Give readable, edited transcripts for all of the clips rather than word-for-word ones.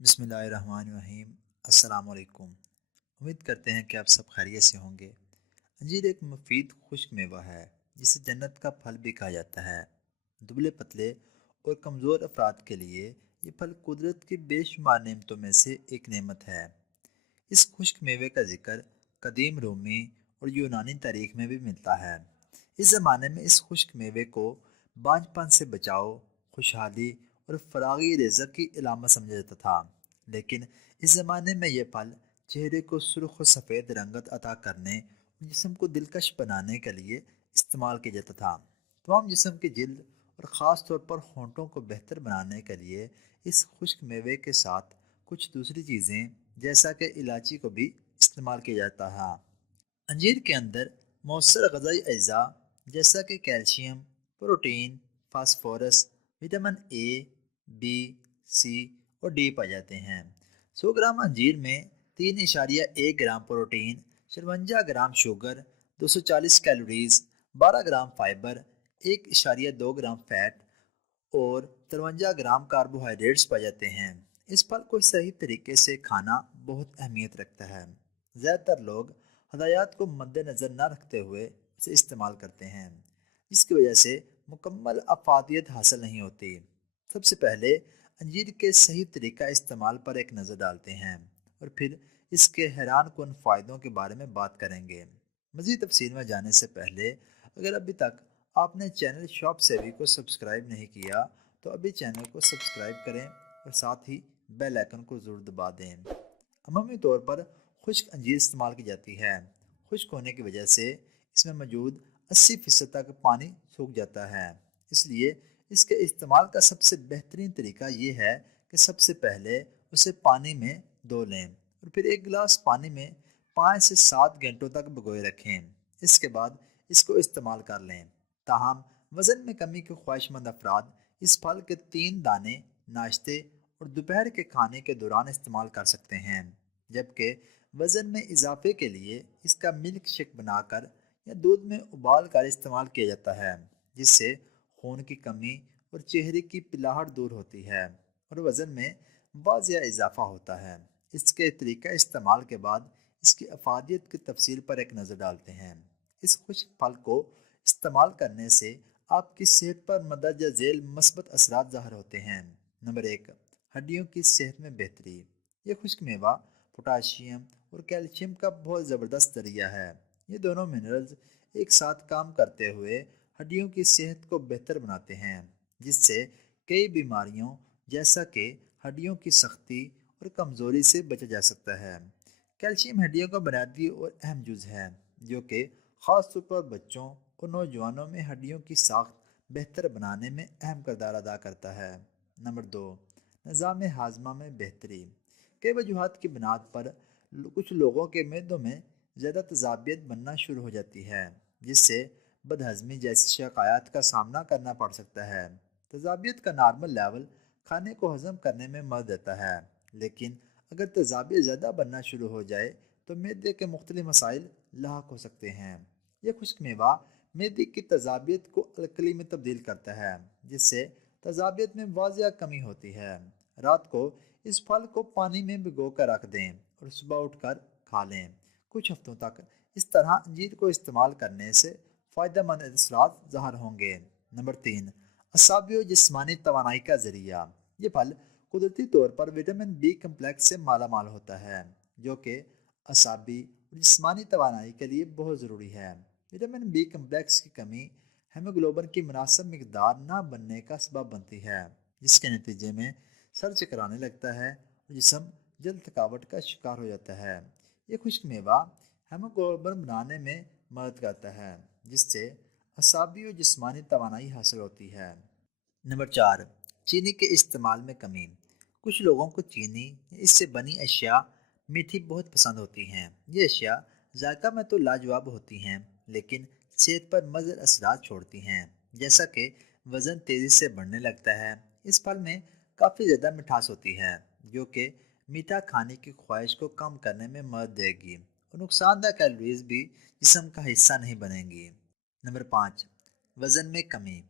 بسم اللہ الرحمن الرحیم۔ السلام علیکم۔ امید کرتے ہیں کہ آپ سب خیریت سے ہوں گے۔ انجیر ایک مفید خشک میوہ ہے جسے جنت کا پھل بھی کہا جاتا ہے۔ دبلے پتلے اور کمزور افراد کے لیے یہ پھل قدرت کی بے شمار نعمتوں میں سے ایک نعمت ہے۔ اس خشک میوے کا ذکر قدیم رومی اور یونانی تاریخ میں بھی ملتا ہے۔ اس زمانے میں اس خشک میوے کو بانجھ پن سے بچاؤ، خوشحالی اور فراغی رزق کی علامت سمجھا جاتا تھا۔ لیکن اس زمانے میں یہ پھل چہرے کو سرخ و سفید رنگت عطا کرنے اور جسم کو دلکش بنانے کے لیے استعمال کیا جاتا تھا۔ تمام جسم کی جلد اور خاص طور پر ہونٹوں کو بہتر بنانے کے لیے اس خشک میوے کے ساتھ کچھ دوسری چیزیں جیسا کہ الائچی کو بھی استعمال کیا جاتا ہے۔ انجیر کے اندر مؤثر غذائی اجزاء جیسا کہ calcium, protein, phosphorus, vitamin A, B, C اور ڈی پائے جاتے ہیں۔ 100 گرام انجیر میں 3.1 gram protein, 54 gram sugar, 240 calories, 12 gram fibre, 1.2 gram fat اور 53 گرام کاربوہائیڈریٹس پائے جاتے ہیں۔ اس پھل کو صحیح طریقے سے کھانا بہت اہمیت رکھتا ہے۔ زیادہ تر لوگ ہدایات کو مد نظر نہ رکھتے ہوئے اسے استعمال کرتے ہیں، جس کی وجہ سے مکمل افادیت حاصل نہیں ہوتی۔ سب سے پہلے انجیر کے صحیح طریقہ استعمال پر ایک نظر ڈالتے ہیں اور پھر اس کے حیران کن فائدوں کے بارے میں بات کریں گے۔ مزید تفصیل میں جانے سے پہلے اگر ابھی تک آپ نے چینل شاپ سیوی کو سبسکرائب نہیں کیا تو ابھی چینل کو سبسکرائب کریں اور ساتھ ہی بیل آئکن کو ضرور دبا دیں۔ عمومی طور پر خشک انجیر استعمال کی جاتی ہے۔ خشک ہونے کی وجہ سے اس میں موجود 80% تک پانی سوکھ جاتا ہے۔ اس لیے اس کے استعمال کا سب سے بہترین طریقہ یہ ہے کہ سب سے پہلے اسے پانی میں دھو لیں اور پھر ایک گلاس پانی میں 5 سے 7 گھنٹوں تک بھگوئے رکھیں۔ اس کے بعد اس کو استعمال کر لیں۔ تاہم وزن میں کمی کے خواہش مند افراد اس پھل کے 3 دانے ناشتے اور دوپہر کے کھانے کے دوران استعمال کر سکتے ہیں، جبکہ وزن میں اضافے کے لیے اس کا ملک شیک بنا کر یا دودھ میں ابال کر استعمال کیا جاتا ہے، جس سے خون کی کمی اور چہرے کی پلاہٹ دور ہوتی ہے اور وزن میں واضح اضافہ ہوتا ہے۔ اس کے طریقہ استعمال کے بعد اس کی افادیت کی تفصیل پر ایک نظر ڈالتے ہیں۔ اس خشک پھل کو استعمال کرنے سے آپ کی صحت پر مندرجہ ذیل مثبت اثرات ظاہر ہوتے ہیں۔ نمبر 1، ہڈیوں کی صحت میں بہتری۔ یہ خشک میوہ پوٹاشیم اور کیلشیم کا بہت زبردست ذریعہ ہے۔ یہ دونوں منرلز ایک ساتھ کام کرتے ہوئے ہڈیوں کی صحت کو بہتر بناتے ہیں، جس سے کئی بیماریوں جیسا کہ ہڈیوں کی سختی اور کمزوری سے بچا جا سکتا ہے۔ کیلشیم ہڈیوں کا بنیادی اور اہم جز ہے، جو کہ خاص طور پر بچوں اور نوجوانوں میں ہڈیوں کی ساخت بہتر بنانے میں اہم کردار ادا کرتا ہے۔ نمبر 2، نظام ہاضمہ میں بہتری۔ کئی وجوہات کی بنیاد پر کچھ لوگوں کے معدوں میں زیادہ تیزابیت بننا شروع ہو جاتی ہے، جس سے بدہضمی جیسی شکایات کا سامنا کرنا پڑ سکتا ہے۔ تیزابیت کا نارمل لیول کھانے کو ہضم کرنے میں مدد دیتا ہے، لیکن اگر تیزابیت زیادہ بننا شروع ہو جائے تو معدے کے مختلف مسائل لاحق ہو سکتے ہیں۔ یہ خشک میوہ معدے کی تیزابیت کو الکلی میں تبدیل کرتا ہے، جس سے تیزابیت میں واضح کمی ہوتی ہے۔ رات کو اس پھل کو پانی میں بھگو کر رکھ دیں اور صبح اٹھ کر کھا لیں۔ کچھ ہفتوں تک اس طرح انجیر کو استعمال کرنے سے فائدہ مند اثرات ظاہر ہوں گے۔ نمبر 3، اعصابی و جسمانی توانائی کا ذریعہ۔ یہ پھل قدرتی طور پر وٹامن بی کمپلیکس سے مالا مال ہوتا ہے، جو کہ اعصابی اور جسمانی توانائی کے لیے بہت ضروری ہے۔ وٹامن بی کمپلیکس کی کمی ہیموگلوبن کی مناسب مقدار نہ بننے کا سبب بنتی ہے، جس کے نتیجے میں سر چکرانے لگتا ہے اور جسم جلد تھکاوٹ کا شکار ہو جاتا ہے۔ یہ خشک میوہ ہیموگلوبن بنانے میں مدد کرتا ہے، جس سے اعصابی و جسمانی توانائی حاصل ہوتی ہے۔ نمبر 4، چینی کے استعمال میں کمی۔ کچھ لوگوں کو چینی یا اس سے بنی اشیاء میٹھی بہت پسند ہوتی ہیں۔ یہ اشیاء ذائقہ میں تو لاجواب ہوتی ہیں، لیکن صحت پر مضر اثرات چھوڑتی ہیں، جیسا کہ وزن تیزی سے بڑھنے لگتا ہے۔ اس پھل میں کافی زیادہ مٹھاس ہوتی ہے، جو کہ میٹھا کھانے کی خواہش کو کم کرنے میں مدد دے گی اور نقصان دہ کیلوریز بھی جسم کا حصہ نہیں بنیں گی۔ نمبر 5، وزن میں کمی۔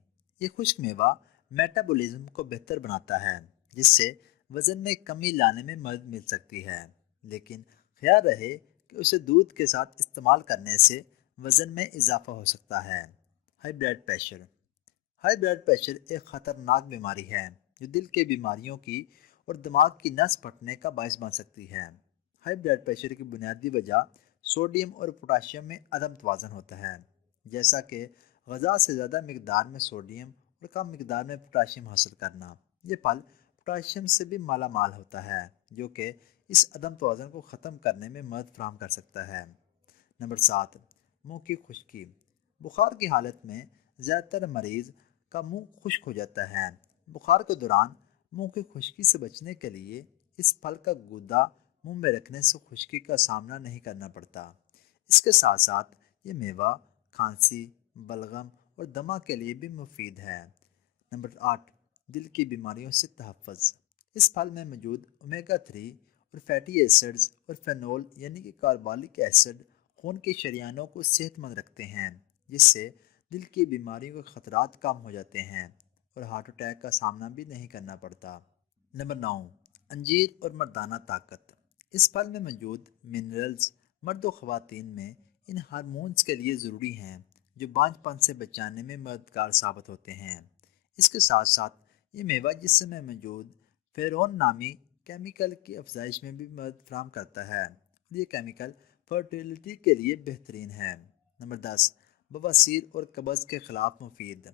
یہ خشک میوہ میٹابولزم کو بہتر بناتا ہے، جس سے وزن میں کمی لانے میں مدد مل سکتی ہے، لیکن خیال رہے کہ اسے دودھ کے ساتھ استعمال کرنے سے وزن میں اضافہ ہو سکتا ہے۔ High blood pressure. High blood pressure ایک خطرناک بیماری ہے جو دل کے بیماریوں کی اور دماغ کی نس پھٹنے کا باعث بن سکتی ہے۔ ہائی بلڈ پریشر کی بنیادی وجہ سوڈیم اور پوٹاشیم میں عدم توازن ہوتا ہے، جیسا کہ غذا سے زیادہ مقدار میں سوڈیم اور کم مقدار میں پوٹاشیم حاصل کرنا۔ یہ پھل پوٹاشیم سے بھی مالا مال ہوتا ہے، جو کہ اس عدم توازن کو ختم کرنے میں مدد فراہم کر سکتا ہے۔ نمبر 7، منہ کی خشکی۔ بخار کی حالت میں زیادہ تر مریض کا منہ خشک ہو جاتا ہے۔ بخار کے دوران منہ کی خشکی سے بچنے کے لیے اس پھل کا گودا منہ میں رکھنے سے خشکی کا سامنا نہیں کرنا پڑتا۔ اس کے ساتھ ساتھ یہ میوہ کھانسی، بلغم اور دمہ کے لیے بھی مفید ہے۔ نمبر 8، دل کی بیماریوں سے تحفظ۔ اس پھل میں موجود اومیگا 3 اور فیٹی ایسڈز اور فینول یعنی کہ کاربولک ایسڈ خون کے شریانوں کو صحت مند رکھتے ہیں، جس سے دل کی بیماریوں کے خطرات کم ہو جاتے ہیں اور ہارٹ اٹیک کا سامنا بھی نہیں کرنا پڑتا۔ نمبر 9، انجیر اور مردانہ طاقت۔ اس پھل میں موجود منرلز مرد و خواتین میں ان ہارمونز کے لیے ضروری ہیں جو بانجھ پن سے بچانے میں مددگار ثابت ہوتے ہیں۔ اس کے ساتھ ساتھ یہ میوہ جسم میں موجود فیرون نامی کیمیکل کی افزائش میں بھی مدد فراہم کرتا ہے اور یہ کیمیکل فرٹیلٹی کے لیے بہترین ہے۔ نمبر 10، بواسیر اور قبض کے خلاف مفید۔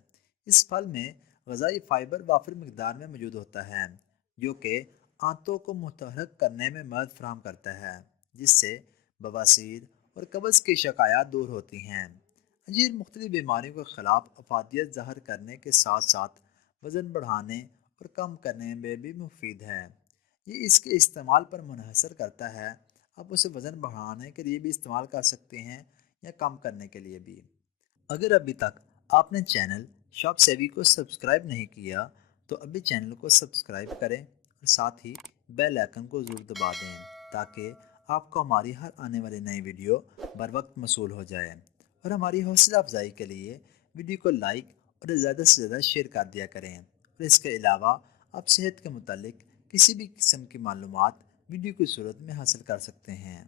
اس پھل میں غذائی فائبر وافر مقدار میں موجود ہوتا ہے، جو کہ آنتوں کو متحرک کرنے میں مدد فراہم کرتا ہے، جس سے بواسیر اور قبض کی شکایات دور ہوتی ہیں۔ انجیر مختلف بیماریوں کے خلاف افادیت ظاہر کرنے کے ساتھ ساتھ وزن بڑھانے اور کم کرنے میں بھی مفید ہے۔ یہ اس کے استعمال پر منحصر کرتا ہے، آپ اسے وزن بڑھانے کے لیے بھی استعمال کر سکتے ہیں یا کم کرنے کے لیے بھی۔ اگر ابھی تک آپ نے چینل شاپ سیوی کو سبسکرائب نہیں کیا تو ابھی چینل کو سبسکرائب کریں اور ساتھ ہی بیل آئکن کو ضرور دبا دیں تاکہ آپ کو ہماری ہر آنے والی نئی ویڈیو بر وقت موصول ہو جائے۔ اور ہماری حوصلہ افزائی کے لیے ویڈیو کو لائک اور زیادہ سے زیادہ شیئر کر دیا کریں۔ اور اس کے علاوہ آپ صحت کے متعلق کسی بھی قسم کی معلومات ویڈیو کی صورت میں حاصل کر سکتے ہیں۔